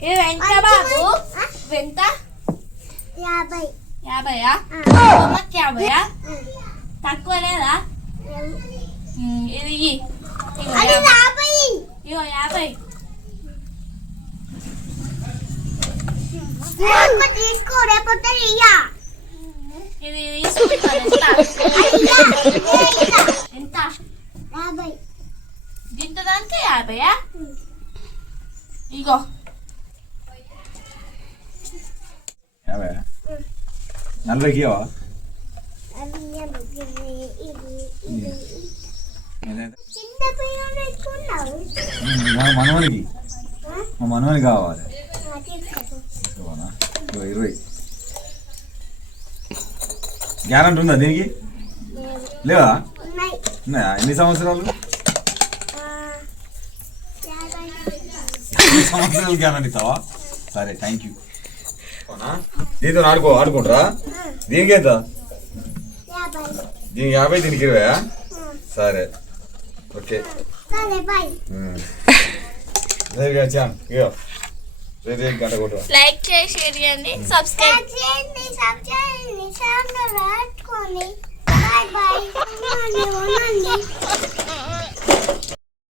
ఎంత బాబు ఎంత 50. 50యా అమ్మకి 50యా తక్కువ లేదా ఇది ఇగో 50 తీసుకో రేపొద్దు ఇయ్యా ఇది తీసుకుంటాను ఎంత 50. ఇంత దానికి 50యా ఇగో 40కి ఇవ్వవా? మా మనవనికి కావాలి 20 గ్యారంటీ ఉందా దీనికి? లేవా? ఉన్నాయా? ఎన్ని సంవత్సరాలు గ్యారంటీ ఇస్తావా? సరే థ్యాంక్ యూ. దీంతో ఆడుకుంటారా? దీనికి ఎంత? దీనికి 50 దీనికి 20యా? సరే ఓకే గంట కొట్టు. లైక్ చేసి షేర్ చేయండి సబ్స్క్రైబ్ చేయండి. Bye bye.